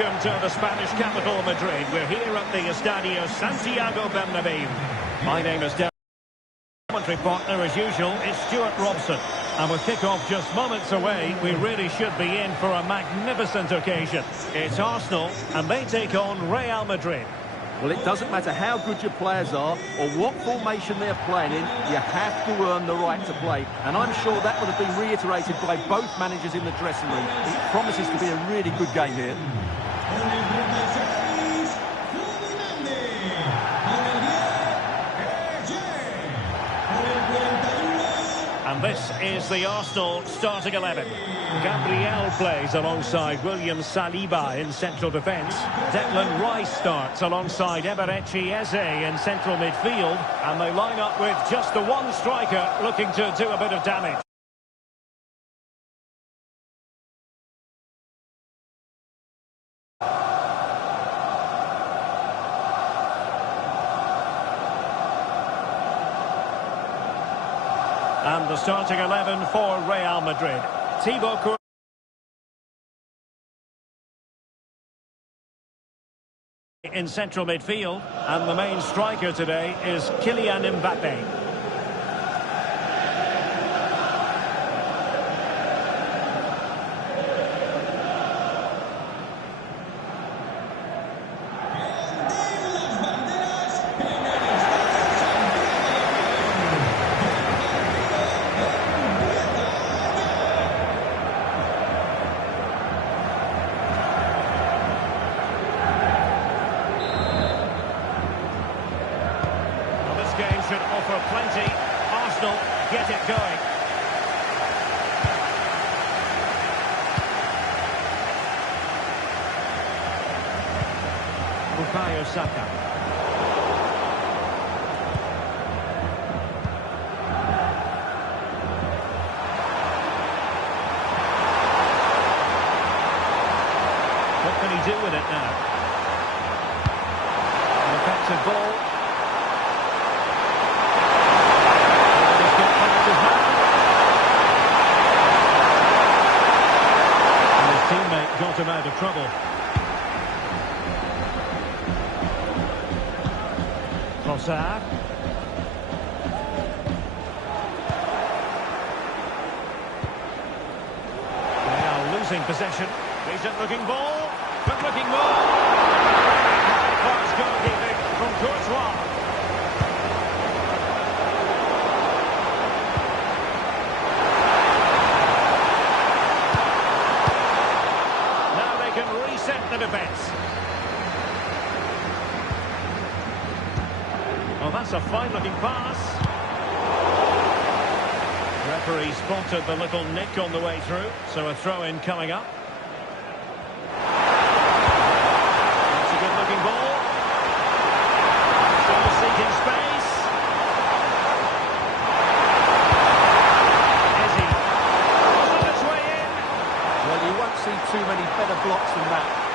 welcome to the Spanish capital, Madrid. We're here at the Estadio Santiago Bernabeu. My name is Derek. Commentary partner, as usual, is Stuart Robson. And with kick-off just moments away, we really should be in for a magnificent occasion. It's Arsenal, and they take on Real Madrid. Well, it doesn't matter how good your players are or what formation they're playing in, you have to earn the right to play. And I'm sure that would have been reiterated by both managers in the dressing room. It promises to be a really good game here. And this is the Arsenal starting 11. Gabriel plays alongside William Saliba in central defence. Declan Rice starts alongside Eberechi Eze in central midfield. And they line up with just the one striker looking to do a bit of damage. And the starting 11 for Real Madrid. Thibaut Courtois in central midfield. And the main striker today is Kylian Mbappe. Should offer plenty. Arsenal get it going. Bukayo Saka. What can he do with it now? An effective ball. Got him out of trouble. Trossard. They are losing possession. Decent looking ball. Good looking ball. Fast goalkeeping from Courtois. The defence. Well, that's a fine-looking pass. Referee spotted the little nick on the way through, so a throw-in coming up. That's a good-looking ball. Still seeking space. Eze. Was on its way in. Well, you won't see too many better blocks than that.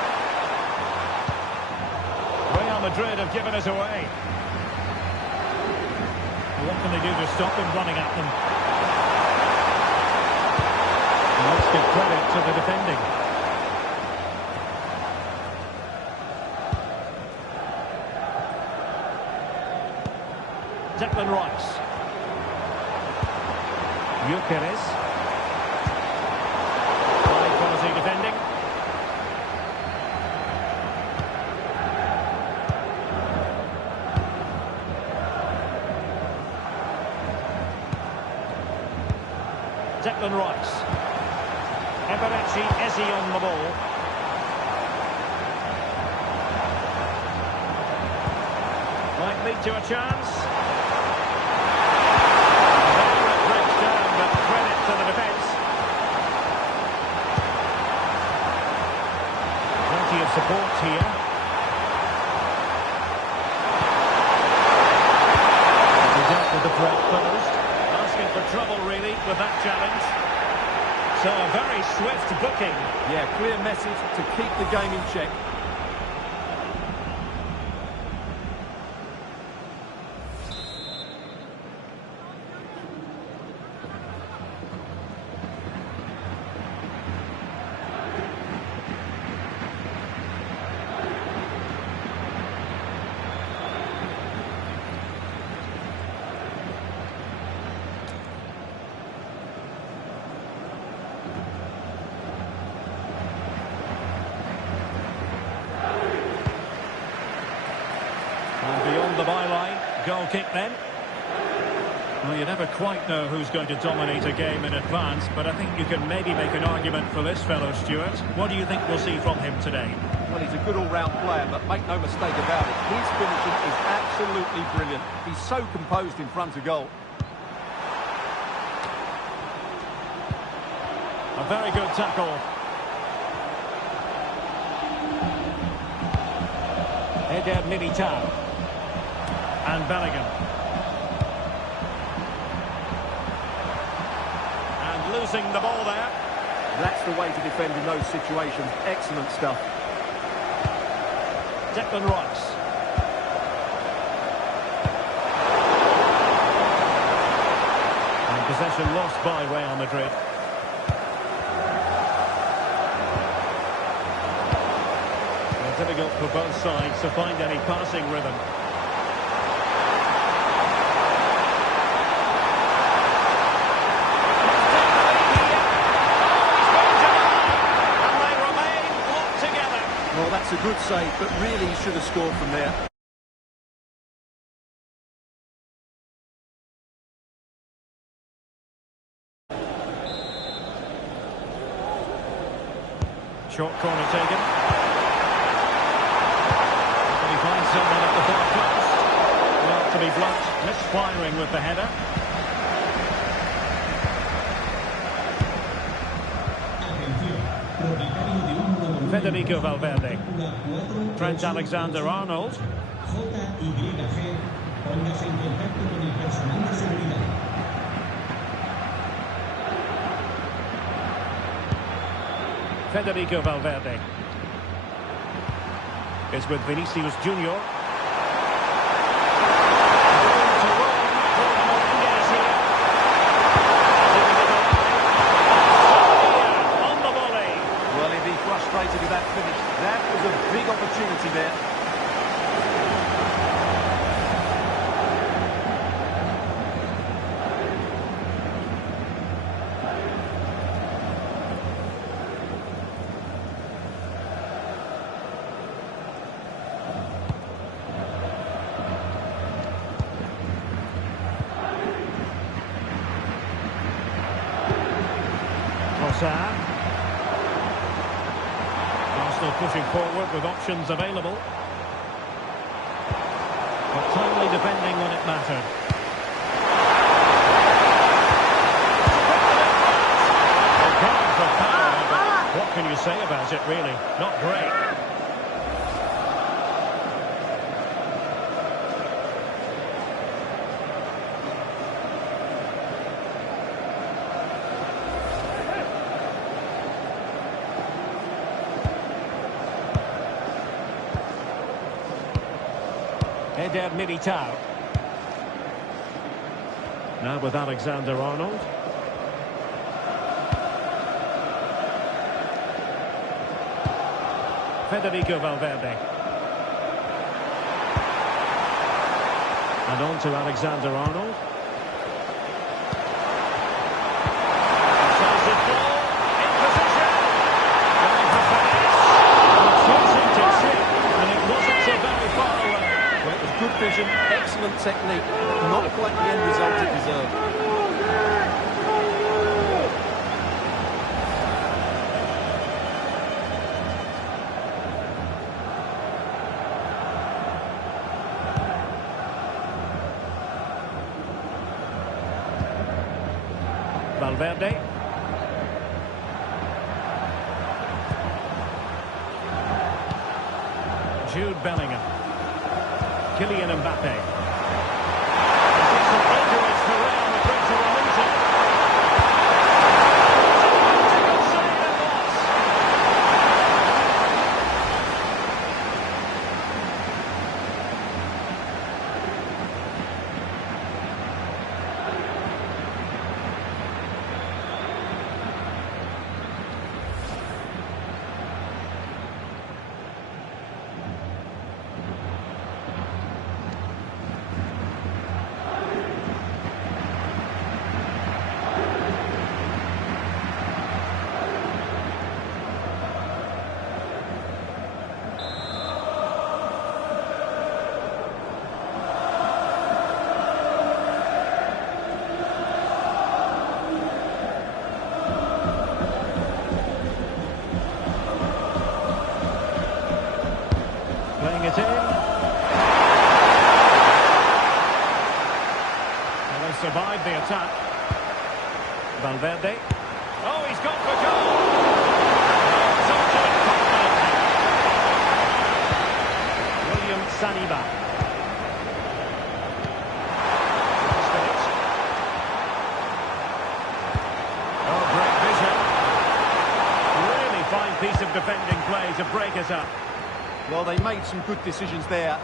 Madrid have given us away. What can they do to stop them running at them? And let's give credit to the defending. Declan Rice. Gyökeres. High quality defending. Declan Rice. Eberechi Eze on the ball. Might lead to a chance. There it breaks down, but credit to the defence. Plenty of support here. He dealt with the threat posed. Asking for trouble, really, with that challenge. So a very swift booking. Yeah, clear message to keep the game in check. the byline. Goal kick then. Well, you never quite know who's going to dominate a game in advance, but I think you can maybe make an argument for this fellow, Stuart. What do you think we'll see from him today? Well, he's a good all-round player, but make no mistake about it, his finishing is absolutely brilliant. He's so composed in front of goal. A very good tackle. Eder Militao. And Bellingham. And losing the ball there. That's the way to defend in those situations. Excellent stuff. Declan Rice. And possession lost by Real Madrid. Difficult for both sides to find any passing rhythm. And they remain locked together. Well, that's a good save, but really he should have scored from there. Short corner taken. Find someone at the far post. Well, to be blunt, misfiring with the header. Federico Valverde. Trent Alexander-Arnold. Federico Valverde. Is with Vinicius Junior. On the volley. Well, he'd be frustrated with that finish. That was a big opportunity there. Arsenal pushing forward with options available. But timely defending when it mattered. Going for power, but what can you say about it, really? Not great. Eder Militao. Now with Alexander-Arnold. Federico Valverde. And on to Alexander-Arnold. Decisive ball, in position. Going for finish. Choosing to shoot, and it wasn't so very far away. Well, it was good vision, excellent technique, not quite the end result it deserved. Valverde. Jude Bellingham. Kylian Mbappe. Decent leverage for Real Madrid to release it. Playing it in. Well, they survived the attack. Valverde. Oh, he's gone for goal. It's on to it confidently. William Saliba. Oh, great vision. Really fine piece of defending play to break us up. Well, they made some good decisions there.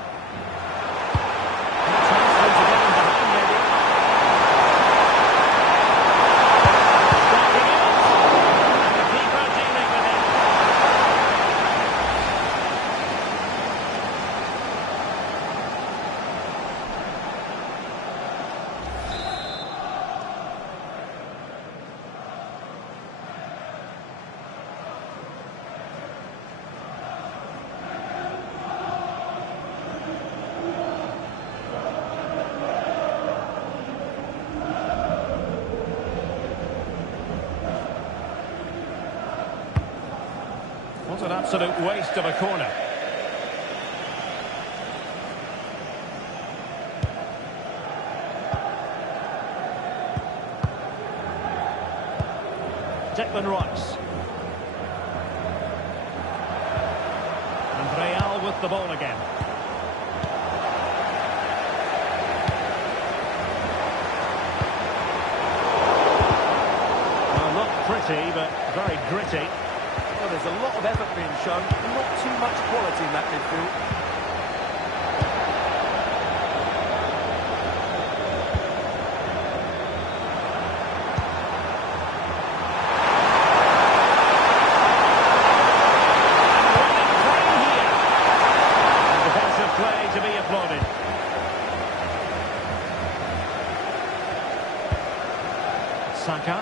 What an absolute waste of a corner. Declan Rice. And Real with the ball again. Well, not pretty, but very gritty. Well, there's a lot of effort being shown, and not too much quality in that midfield. Defensive play to be applauded. Saka.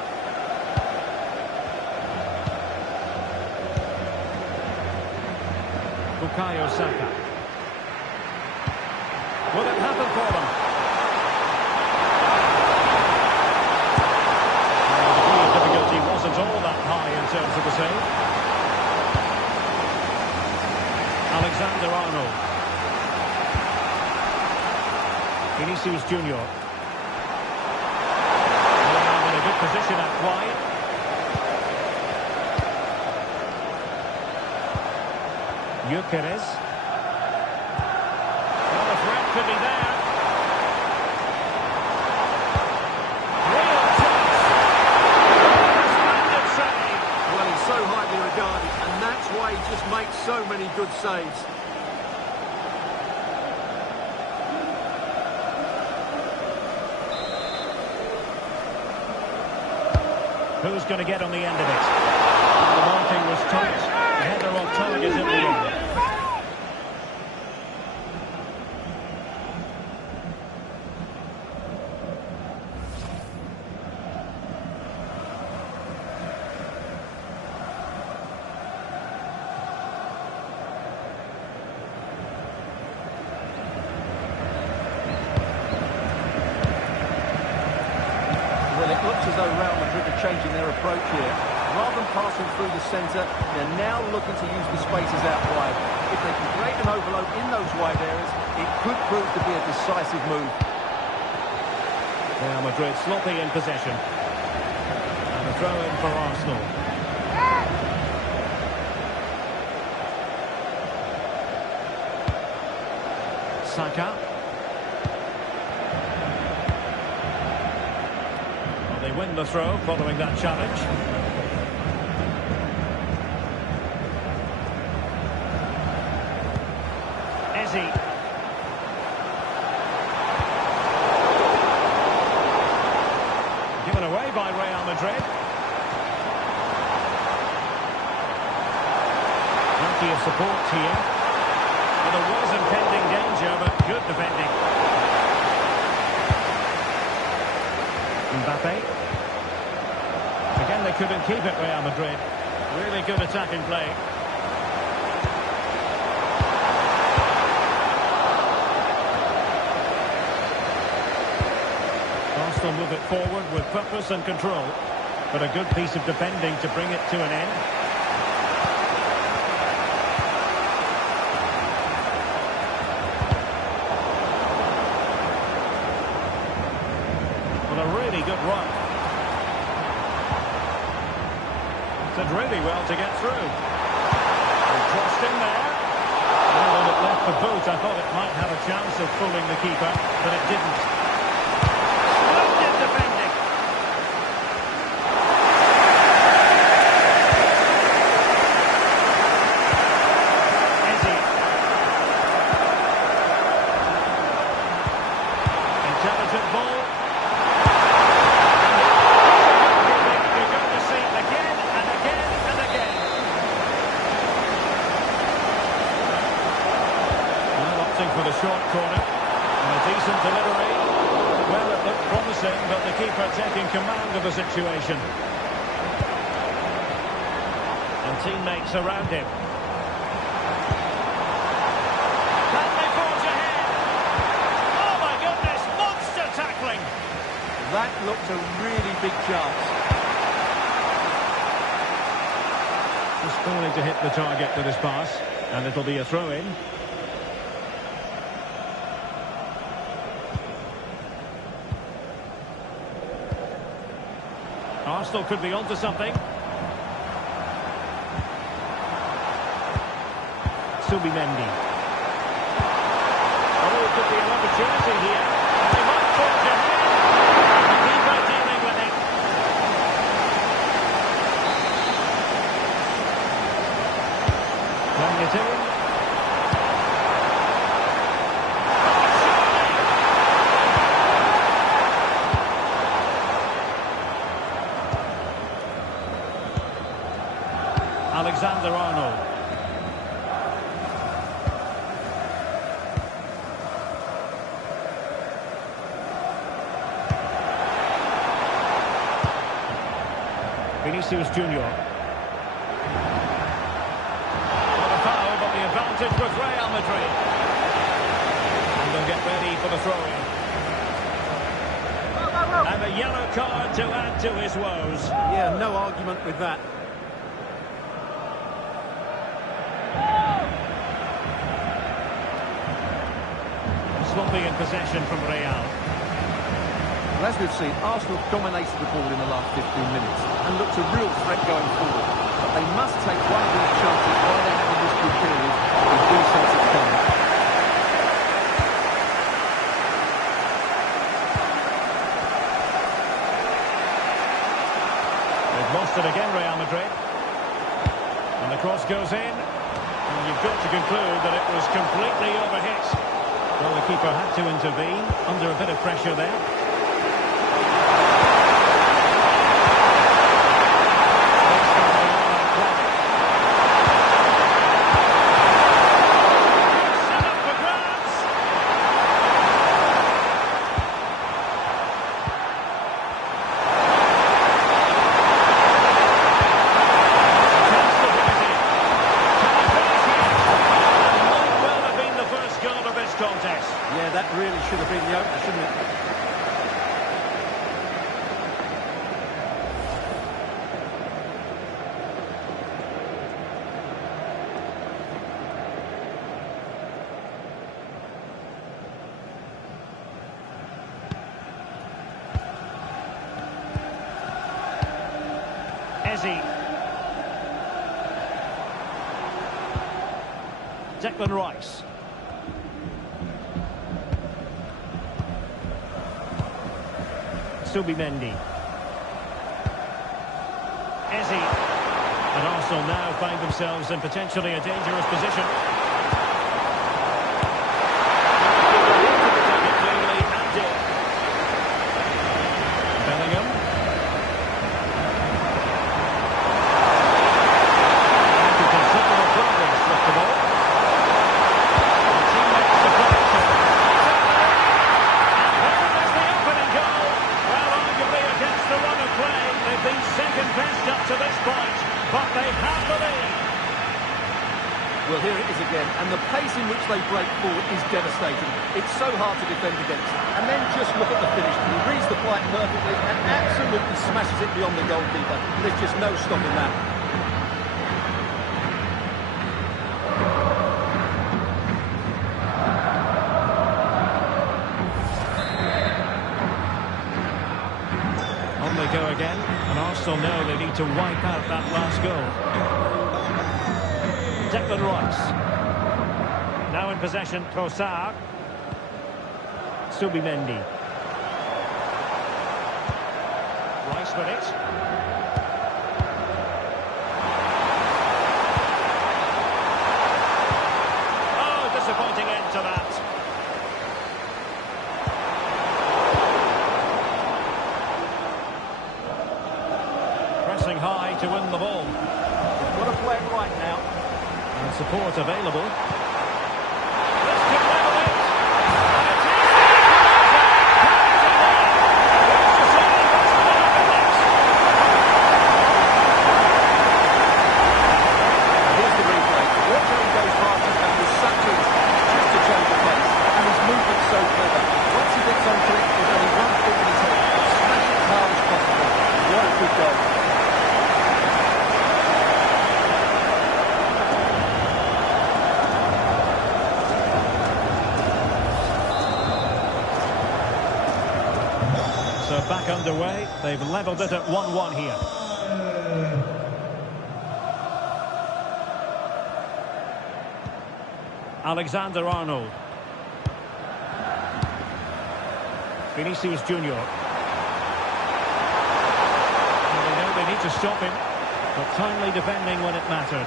Bukayo Saka. Will it happen for them? The degree of difficulty wasn't all that high in terms of the save. Alexander-Arnold. Vinicius Junior. In a good position at wide. Gyökeres. Well, the threat could be there. Real chance. Splendid save. Well, he's so highly regarded, and that's why he just makes so many good saves. Who's going to get on the end of it? The marking was tight. The header off target at the end. Well, it looks as though Real Madrid are changing their approach here. Rather than passing through the centre, they're now looking to use the spaces out wide. If they can create an overload in those wide areas, it could prove to be a decisive move. Real Madrid sloppy in possession. And a throw in for Arsenal. Saka. Well, they win the throw following that challenge. Given away by Real Madrid. Plenty of support here. Well, there was impending danger, but good defending. Mbappe. Again, they couldn't keep it, Real Madrid. Really good attacking play. Arsenal move it forward with purpose and control, but a good piece of defending to bring it to an end. really good run. Did really well to get through. Crossed in there. Well, when it left the boot, I thought it might have a chance of fooling the keeper, but it didn't. Splendid defending. Ezzy. Intelligent ball. You're going to see it again and again and again. For the short corner, and a decent delivery. Well, it looked promising, but the keeper taking command of the situation. And teammates around him. Can they forge ahead? Oh my goodness, monster tackling! That looked a really big chance. Just failing to hit the target with his pass, and it'll be a throw-in. Arsenal could be onto something. Subimendi. Oh, it could be an opportunity here. And they might forge ahead. The keeper dealing with it. Playing it in. Alexander-Arnold. Vinicius Junior. Not a foul, but the advantage with Real Madrid. And they'll get ready for the throw-in. And a yellow card to add to his woes. Yeah, no argument with that. Sloppy in possession from Real. Well, as we've seen, Arsenal dominated the ball in the last 15 minutes and looked a real threat going forward. But they must take one of these chances while they have a risky period and do so to come. They've lost it again, Real Madrid. And the cross goes in. And you've got to conclude that it was completely overhit. Well, the keeper had to intervene under a bit of pressure there. Set up for grabs. Chance to finish it. Can he finish it? That might well have been the first goal of this contest. Yeah, that really should have been the opener, shouldn't it? Ezzy. Declan Rice. Subimendi. Ezzy. And Arsenal now find themselves in potentially a dangerous position. Take it cleanly and did. Bellingham. Making considerable progress with the ball. And teammates surprised him. And there is the opening goal. Well, arguably against the run of play, they've been second best up to this point, but they have the lead. Well, here it is again, and the pace in which they break forward is devastating. It's so hard to defend against. And then just look at the finish. He reads the flight perfectly and absolutely smashes it beyond the goalkeeper. There's just no stopping that. again, and Arsenal know they need to wipe out that last goal. Declan Rice. Now in possession, Trossard. Subimendi. Rice with it. Oh, disappointing end to that. Pressing high to win the ball. He's got to play it right now. And support available. This could level it. Here's the replay. Watch how he goes past his man with such ease, just to change the pace. And his movement's so clever. Once he gets onto it, there's only one thing in his head. Smash it as hard as possible. What a good goal. So back underway. They've levelled it at 1-1 here. Alexander-Arnold. Vinicius Junior. Well, they know they need to stop him, but timely defending when it mattered.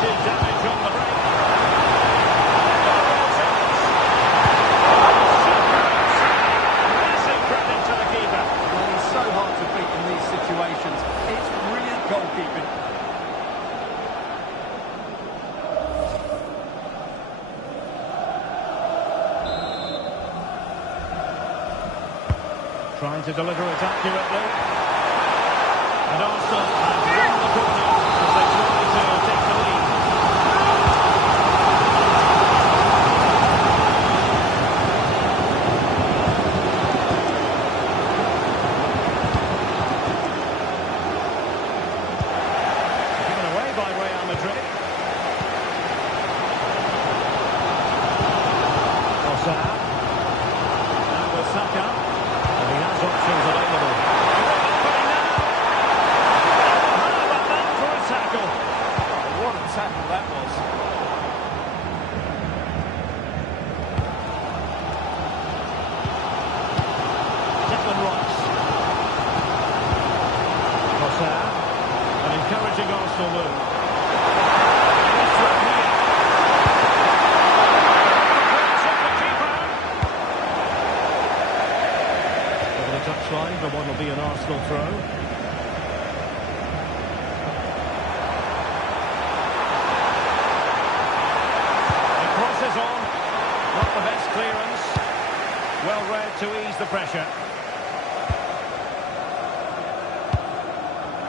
Did damage on the break. Massive credit to the keeper. Well, he's so hard to beat in these situations. It's brilliant goalkeeping. Trying to deliver it accurately. And Arsenal have won the corner as they try to take the lead. Given away by Real Madrid. Trossard. Now with Saka. And he has options available. How about that for a tackle? What a tackle that was. Declan Rice. Trossard. An encouraging Arsenal move. He's through here. Cross off the keeper. Over the touchline, but one will be an Arsenal throw. The cross is on. Not the best clearance. Well read to ease the pressure.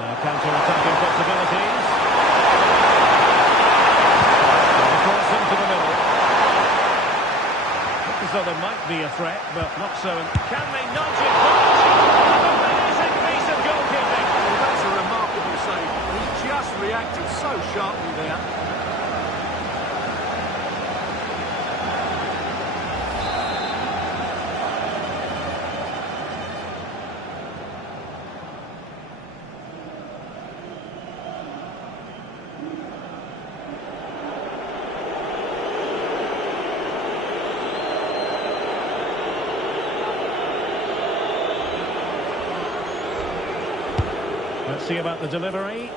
Now counter-attacking possibilities. And the cross into the middle. Look as though there might be a threat, but not so. Can they nudge it forward? An amazing piece of goalkeeping. Well, that's a remarkable save. He just reacted so sharply there. Let's see about the delivery.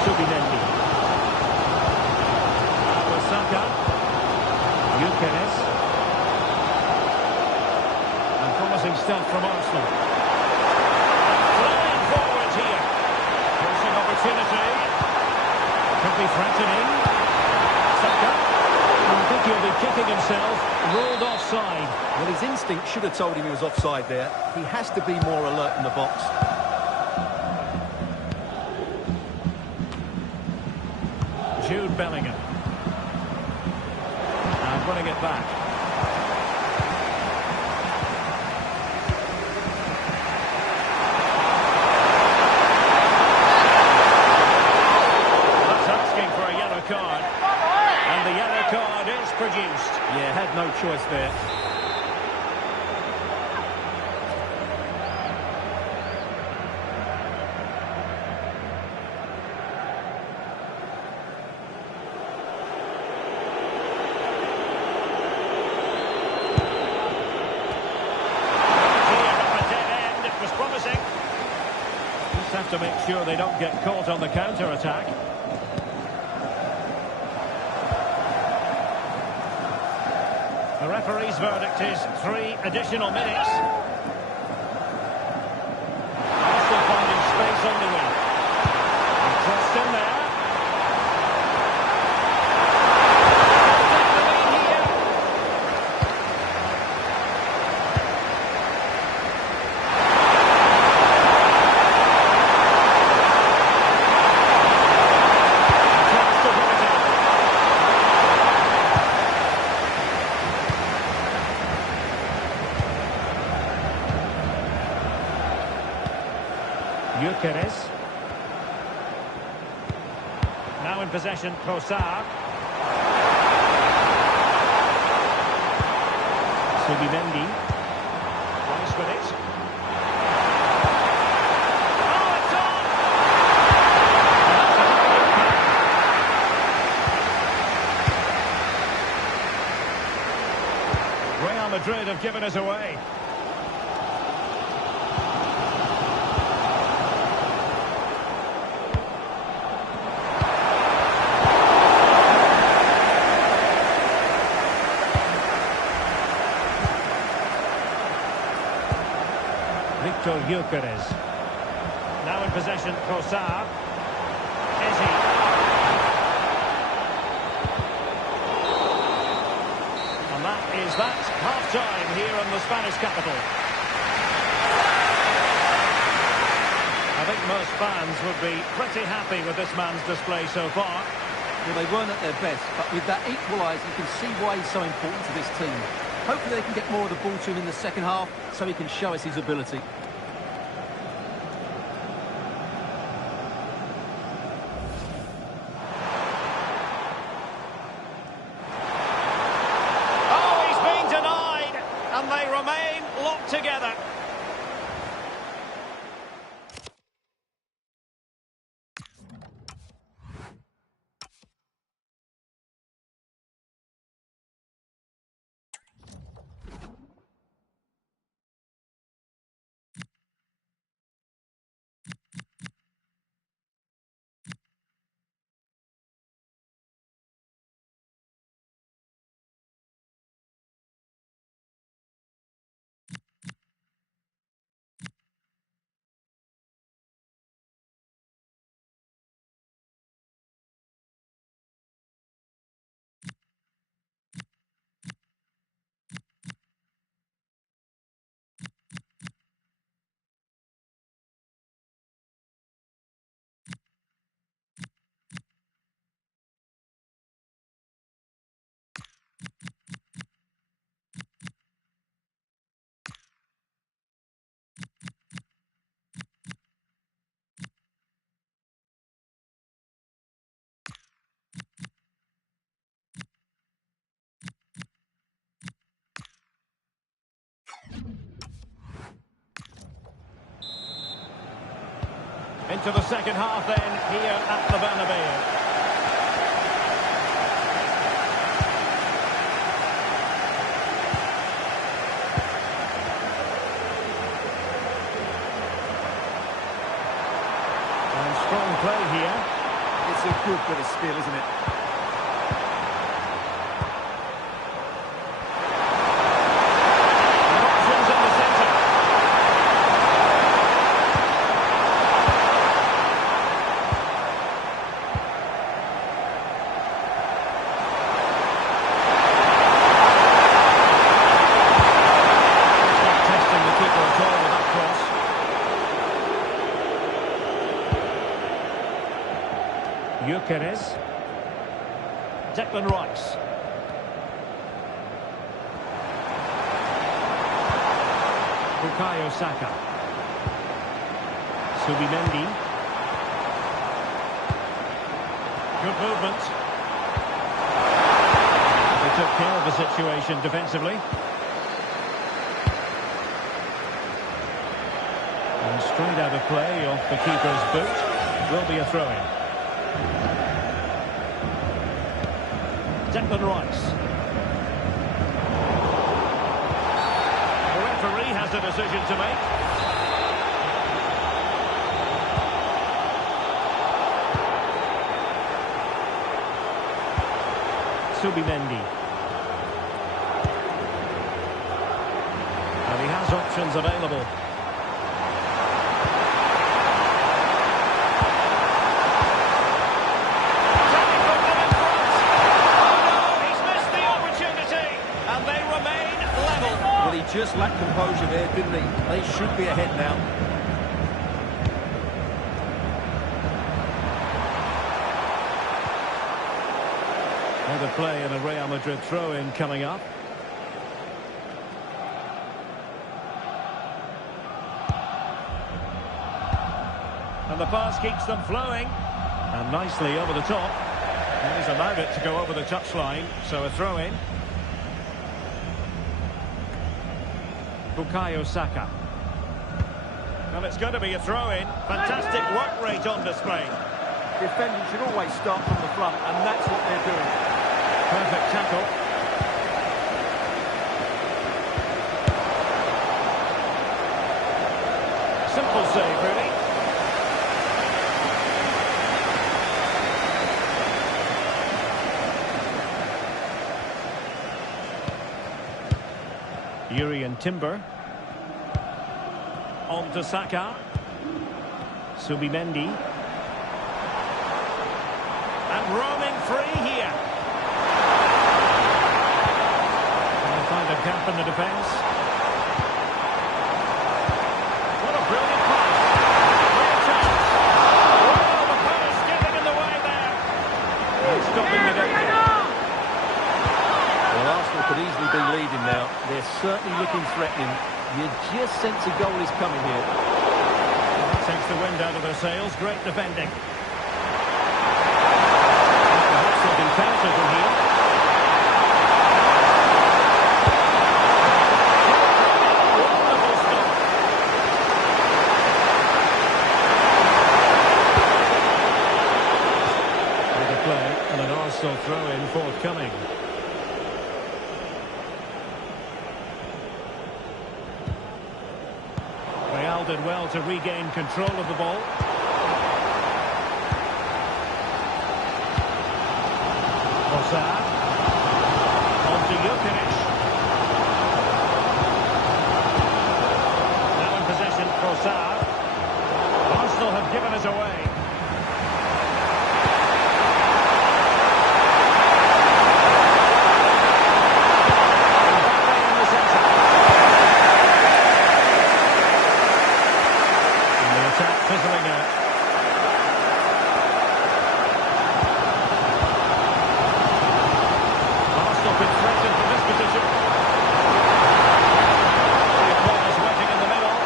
Subimendi. Saka. Eukeres. And promising stuff from Arsenal. Flying forward here. Forcing opportunity. Could be threatening. Saka. I think he'll be kicking himself. Ruled offside. Well, his instinct should have told him he was offside there. He has to be more alert in the box. Jude Bellingham. And running it back. no choice there. Have to make sure they don't get caught on the counter-attack. The referee's verdict is 3 additional minutes. Still finding space on the wing. Crossed in there. Now in possession, Trossard. Subimendi. Rice with it. Oh, it's on! Real Madrid have given us away. Gyökeres. Now in possession, Trossard. Ezi. And that is half-time here in the Spanish capital. I think most fans would be pretty happy with this man's display so far. Well, they weren't at their best, but with that equaliser, you can see why he's so important to this team. Hopefully they can get more of the ball to him in the second half so he can show us his ability. Together. Into the second half then, here at the Bernabeu. And strong play here. It's a good bit of skill, isn't it? Gyökeres. Declan Rice. Bukayo Saka. Subimendi. Good movement. They took care of the situation defensively. And straight out of play off the keeper's boot. Will be a throw-in. Declan Rice. The referee has a decision to make. Subimendi. And he has options available. Well, he just lacked composure there, didn't he? They should be ahead now. Another play and a Real Madrid throw-in coming up. And the pass keeps them flowing. And nicely over the top. And he's allowed it to go over the touchline, so a throw-in. Bukayo Saka. Well, it's going to be a throw-in. Fantastic work rate on display. Defending should always start from the front, and that's what they're doing. Perfect tackle. Simple save, really. Yuri and Timber. On to Saka. Subimendi. And roaming free here. And they find a gap in the defence. What a brilliant pass. Great chance. Oh, the pass getting in the way there. And stopping the danger. Well, Arsenal could easily be leading now. They're certainly looking threatening. You just sense a goal is coming here. That takes the wind out of their sails. Great defending. Perhaps they've been countered from here. Wonderful stop. With a play and an Arsenal throw-in forthcoming. Real did well to regain control of the ball. Trossard. On to Jokic. Now in possession, Trossard. Arsenal have given us away. Fizzling out. Arsenal been threatened from this position. The opponent's waiting in the middle.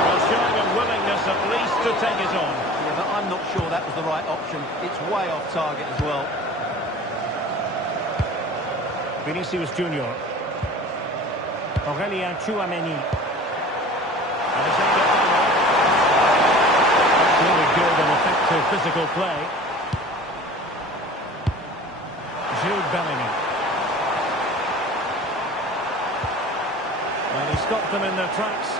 Well, showing a willingness at least to take it on. Yeah, but I'm not sure that was the right option. It's way off target as well. Vinicius Junior. Aurelien Tchouameni. Really good and effective physical play. Jude Bellingham. And he stopped them in their tracks.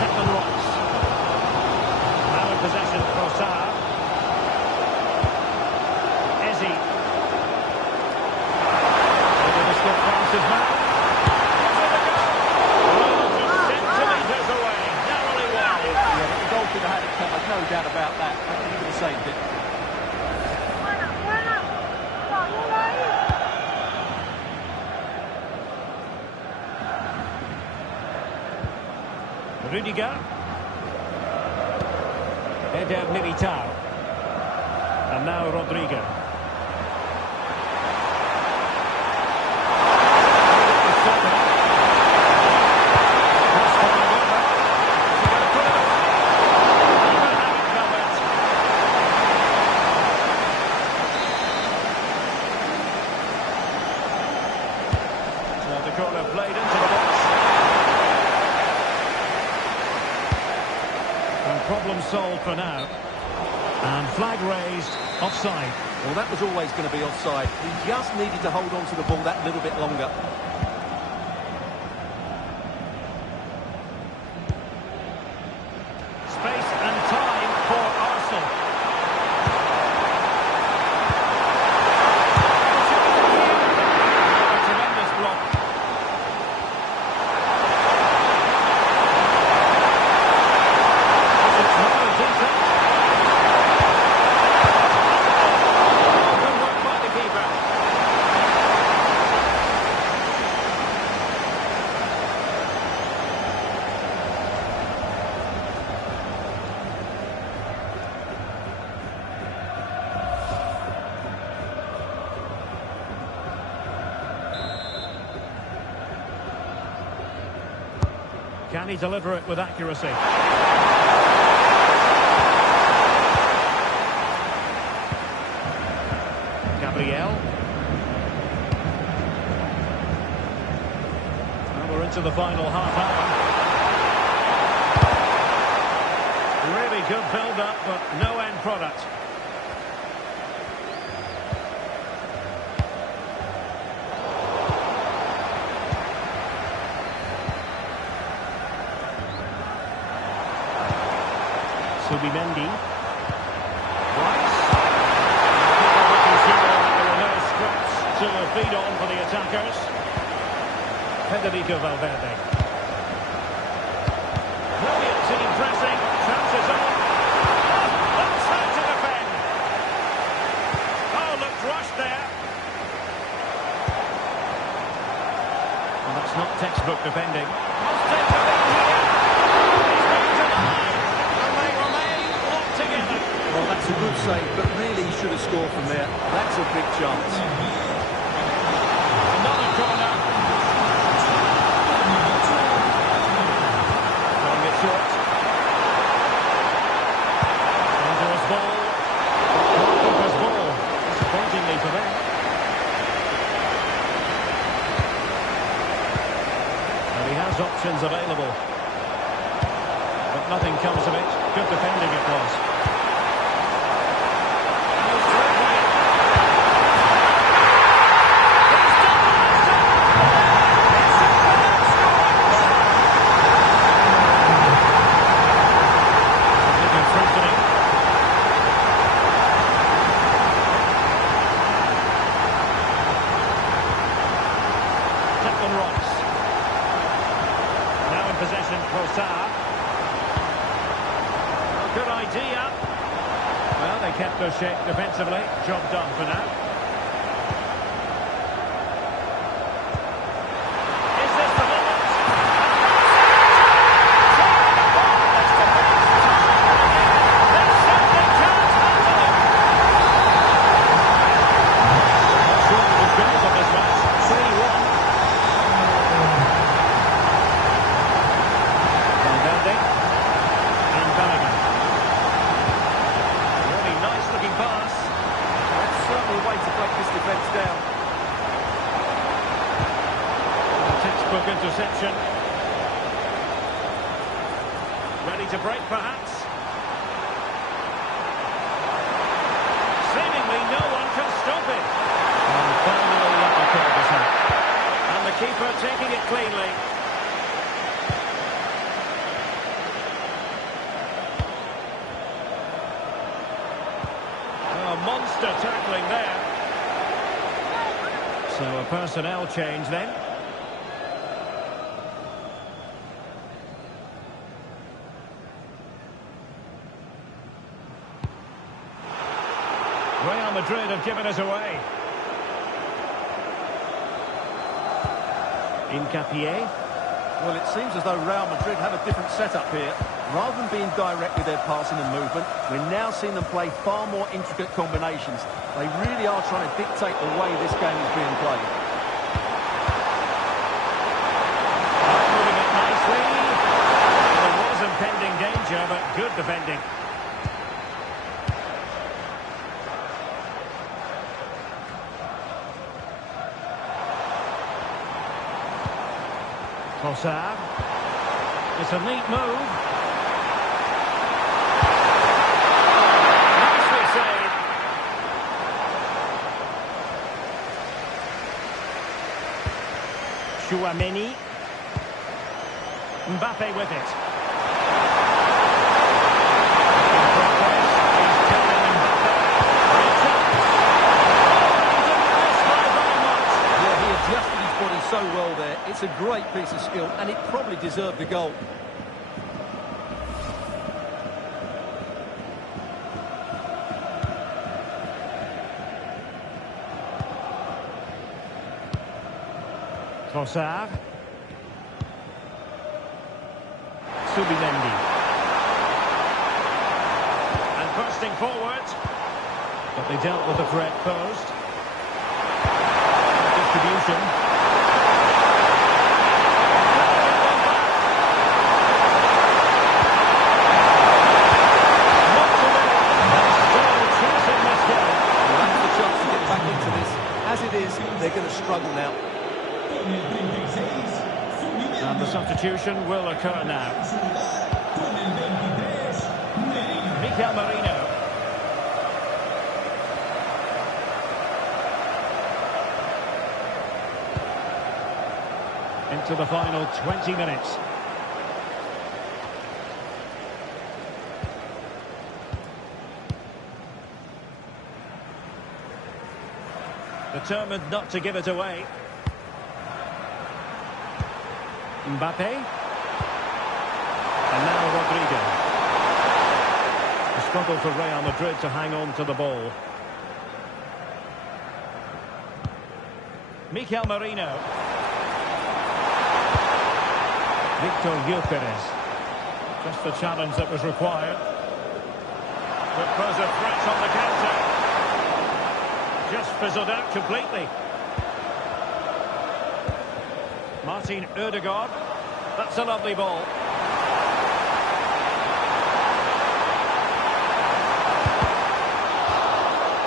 Declan Rice. Now in possession, Trossard. Eze. Passes back. Centimetres away. Narrowly wide. Yeah, but the goal could have had it covered, no doubt about that. I think he would have saved it. Rudiger. Eder Militao. And now Rodrigo. Cross fired over. sort of played into the box. And problem solved for now. And flag raised, offside. Well, that was always going to be offside. He just needed to hold on to the ball that little bit longer. Space and time for Arsenal. A tremendous block. It's rather decent. Good work by the keeper. Can he deliver it with accuracy? Gabriel. And we're into the final half hour. Really good build-up, but no end product. Subimendi. Rice. Making sure that there are no scraps to feed on for the attackers. Federico Valverde. Brilliant team pressing. Chances on. That's how to defend. Oh, looked rushed there. Well, that's not textbook defending. Must take the lead here. He's going to line. And they remain locked together. Well, that's a good save, but really he should have scored from there. That's a big chance. Another corner. Throwing it short. Dangerous ball. Goalkeeper's ball. Disappointingly for them. And he has options available. But nothing comes of it. Good defending it was. Possession for Saar. Good idea. Well, they kept their shape defensively. Job done for now. Is this the moment? They simply can't handle it. Not sure there was goals on this match. 3-1. And Bellingham. Really nice looking pass. That's certainly a way to break this defence down. A textbook interception. Ready to break perhaps. Seemingly no one can stop it. And finally up the cul-de-sac. And the keeper taking it cleanly. A monster tackling there. So a personnel change then. Real Madrid have given us away. Incapié. Well, it seems as though Real Madrid have a different setup here. Rather than being direct with their passing and movement, we're now seeing them play far more intricate combinations. They really are trying to dictate the way this game is being played. Moving it nicely. There was impending danger, but good defending. Trossard. It's a neat move. Nicely saved. Chouameni. Mbappe with it. So well there. It's a great piece of skill, and it probably deserved the goal. Trossard. Subimendi. And bursting forward. But they dealt with the threat posed. Distribution. As it is, they're going to struggle now. And the substitution will occur now. Mikel Merino. Into the final 20 minutes. Determined not to give it away. Mbappe. And now Rodrigo. A struggle for Real Madrid to hang on to the ball. Mikel Merino. Victor Gyökeres. Just the challenge that was required. But throws a threat on the counter. Just fizzled out completely. Martin Ødegaard. That's a lovely ball.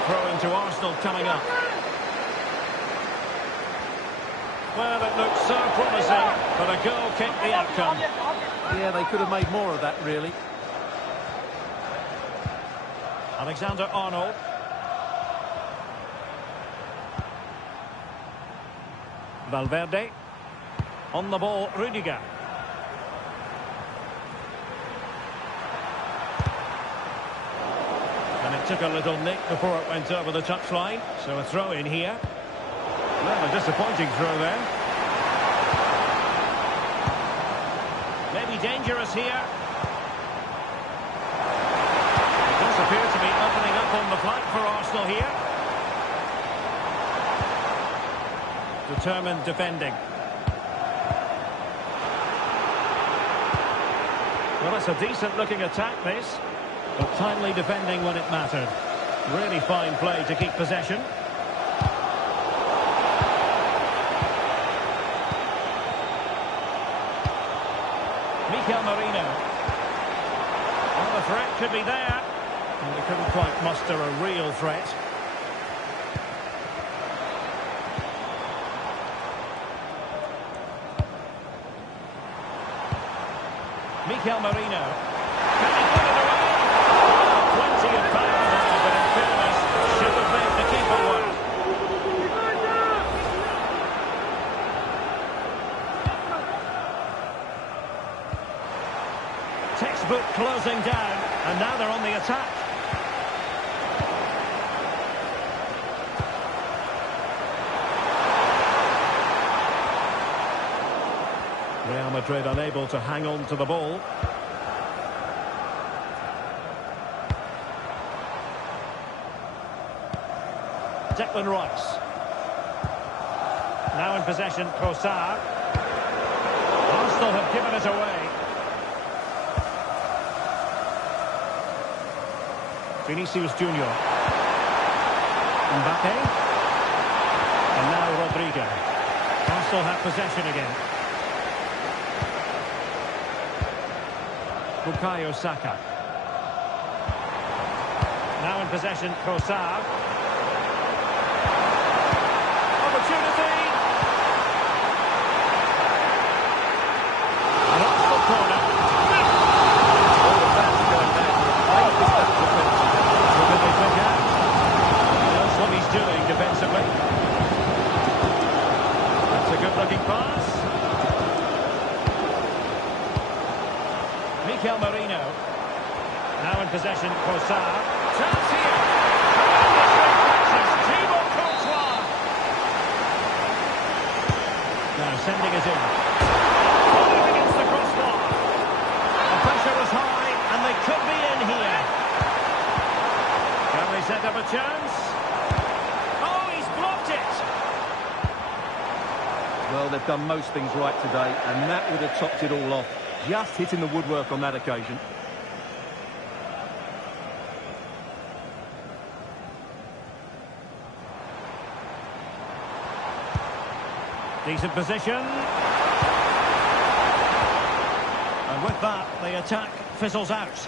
Throw into Arsenal coming up. Well, it looked so promising, but a goal kicked the outcome. Yeah, they could have made more of that, really. Alexander-Arnold. Valverde. On the ball, Rudiger. And it took a little nick before it went over the touchline. So a throw in here. Well, a disappointing throw there. Maybe dangerous here. It does appear to be opening up on the flank for Arsenal here. Determined defending. Well, it's a decent-looking attack, this. But timely defending when it mattered. Really fine play to keep possession. Mikel Merino. Well, the threat could be there. And they couldn't quite muster a real threat. Mikel Merino. Can he put it away? Plenty of power there, but in fairness, should have made the keeper one. Textbook closing down, and now they're on the attack. Real Madrid unable to hang on to the ball. Declan Rice. Now in possession, Trossard. Arsenal have given it away. Vinicius Junior. Mbappe. And now Rodrigo. Arsenal have possession again. Bukayo Saka. Now in possession, Trossard. Opportunity! Mikel Merino. Now in possession, Cossar. Chance here. Thibaut Courtois. Now sending it in. Falling against the crossbar. The pressure was high, and they could be in here. Can they set up a chance? Oh, he's blocked it. Well, they've done most things right today, and that would have topped it all off. Just hitting the woodwork on that occasion. Decent position. And with that, the attack fizzles out.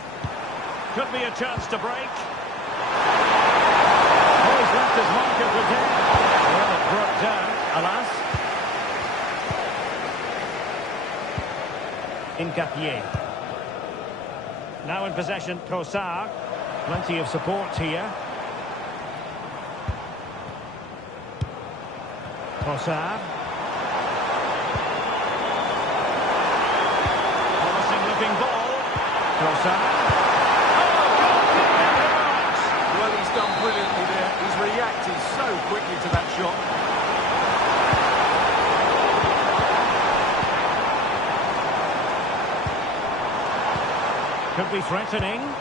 Could be a chance to break. Oh, he's left his marker for dead. Well, it broke down, alas. Incapié. Now in possession, Cossar. Plenty of support here. Cossar. Promising looking ball. Cossar. Well, he's done brilliantly there. He's reacted so quickly to that shot. Could be threatening. How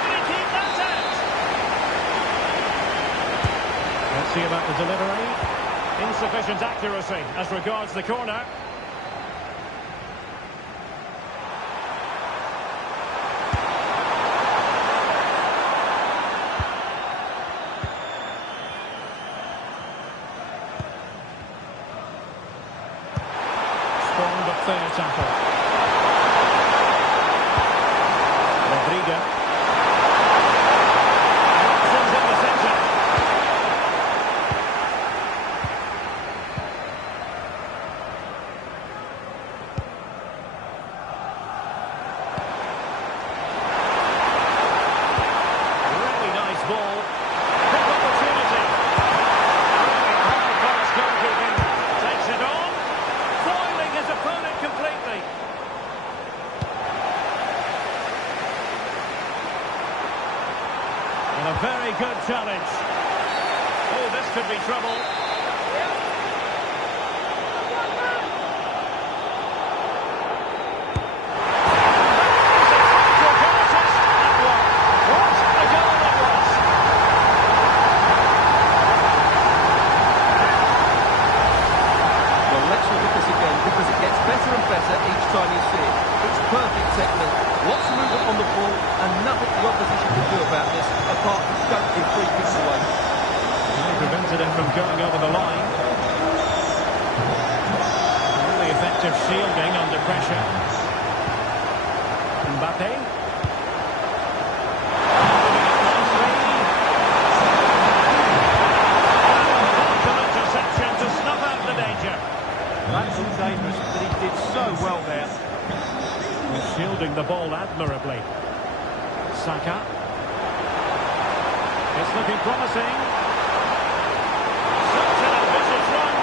can he keep that out? Let's see about the delivery. Insufficient accuracy as regards the corner. Strong but fair tackle. Rodrigo. Options in the centre. Really nice ball. Big opportunity. Really high-class goalkeeping. Takes it on. Foiling his opponent completely. And a very good challenge. Oh, this could be trouble. What a goal that was! Well, let's look at this again, because it gets better and better each time you see it. It's perfect technique, lots of movement on the ball, and nothing the opposition can do about this, apart from don't give free kicks away. He prevented him from going over the line. Really effective shielding under pressure. Mbappe. Confident interception to snuff out the danger. That's dangerous, but he did so well there. He's shielding the ball admirably. Saka. It's looking promising. Such an ambitious run.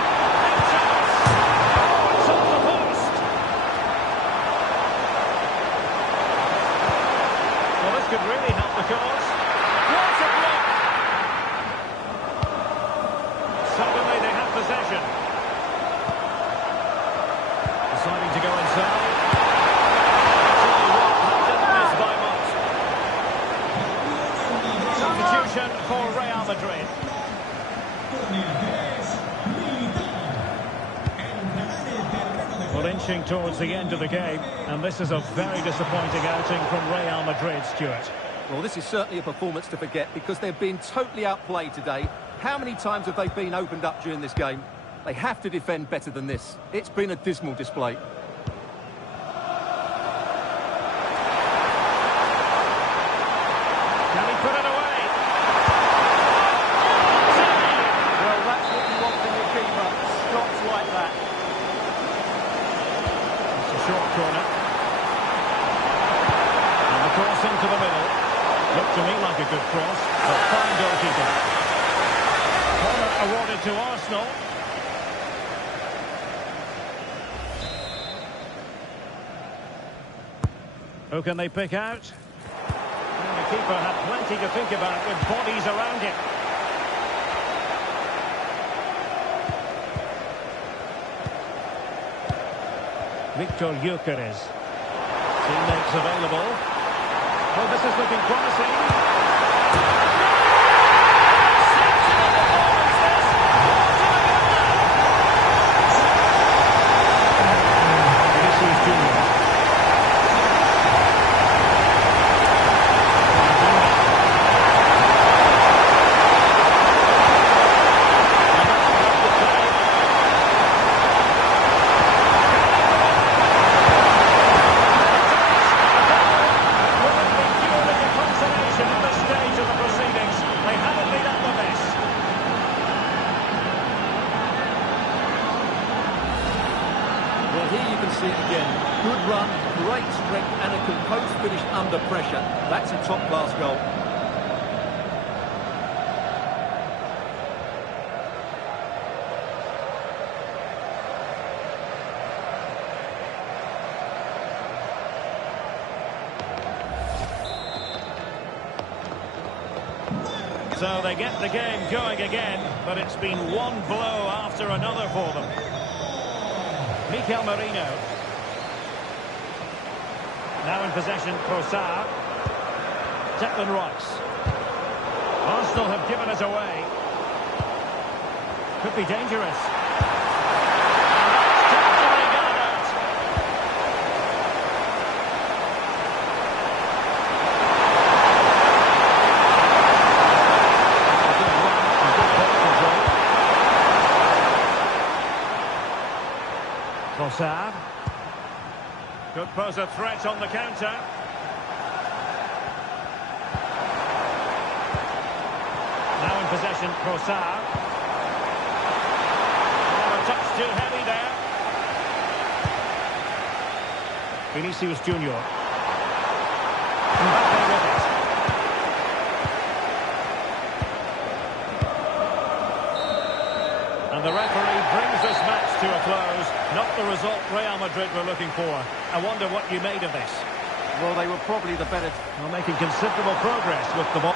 Big chance. Oh, it's off the post. Well, this could really help the cause. What a block. Suddenly they have possession. Deciding to go inside. Substitution for Real Madrid. Well, inching towards the end of the game, and this is a very disappointing outing from Real Madrid, Stuart. Well, this is certainly a performance to forget, because they've been totally outplayed today. How many times have they been opened up during this game? They have to defend better than this. It's been a dismal display. Can he put it away? Well, that's what you want from your keeper. Stops like that. It's a short corner. And the cross into the middle. Looked to me like a good cross, but fine goalkeeping. Corner awarded to Arsenal. Who can they pick out? And the keeper had plenty to think about with bodies around him. Victor Gyökeres. Teammates available. Well, this is looking promising. Well, here you can see it again. Good run, great strength, and a composed finish under pressure. That's a top-class goal. So they get the game going again, but it's been one blow after another for them. Mikel Merino. Now in possession, Trossard. Declan Rice. Arsenal have given us away. Could be dangerous. And that's totally gathered. Trossard. Could pose a threat on the counter. Now in possession, Trossard. Oh, a touch too heavy there. Vinicius Junior. Mbappe with it. And the referee brings this match to a close. Not the result Real Madrid were looking for. I wonder what you made of this. Well, they were probably the better. Well, making considerable progress with the ball.